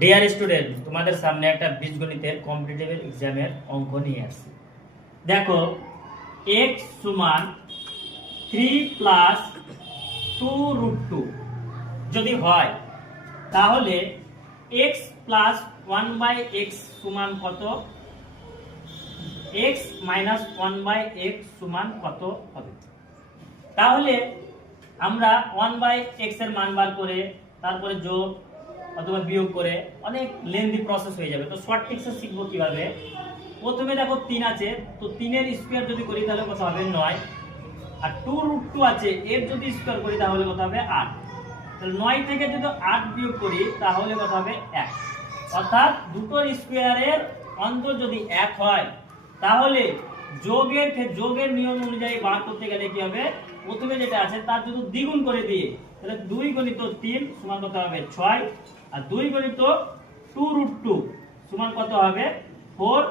Dear student, তোমাদের সামনে একটা বীজগণিতের কম্পিটিটিভ এক্সামের অঙ্ক নিয়ে আসছি। দেখো, x সমান 3 প্লাস 2√2 যদি হয়, তাহলে x প্লাস 1/x সমান কত, x মাইনাস 1/x সমান কত হবে। তাহলে আমরা 1/x এর মান বার করে তারপরে যোগ অথবা বিয়োগ করে অনেক লেন্দি প্রসেস হয়ে যাবে। তো শর্ট ট্রিক্সে শিখবো কিভাবে। প্রথমে দেখো 3 আছে, তো 3 এর স্কয়ার যদি করি তাহলে কত হবে 9, আর 2√2 আছে, এর যদি স্কয়ার করি তাহলে কত হবে 8। তাহলে 9 থেকে যদি 8 বিয়োগ করি তাহলে কত হবে 1। অর্থাৎ দুটোর স্কয়ারের অন্তর যদি 1 হয়, তাহলে যোগের নিয়ম অনুযায়ী বার করতে গেলে কি হবে, প্রথমে যেটা আছে তার যদি দ্বিগুণ করে দিয়ে, তাহলে 2 গুণিত 3 সমান কত হবে 6, আর 2 গুণিত 2√2 সমান কত হবে 4।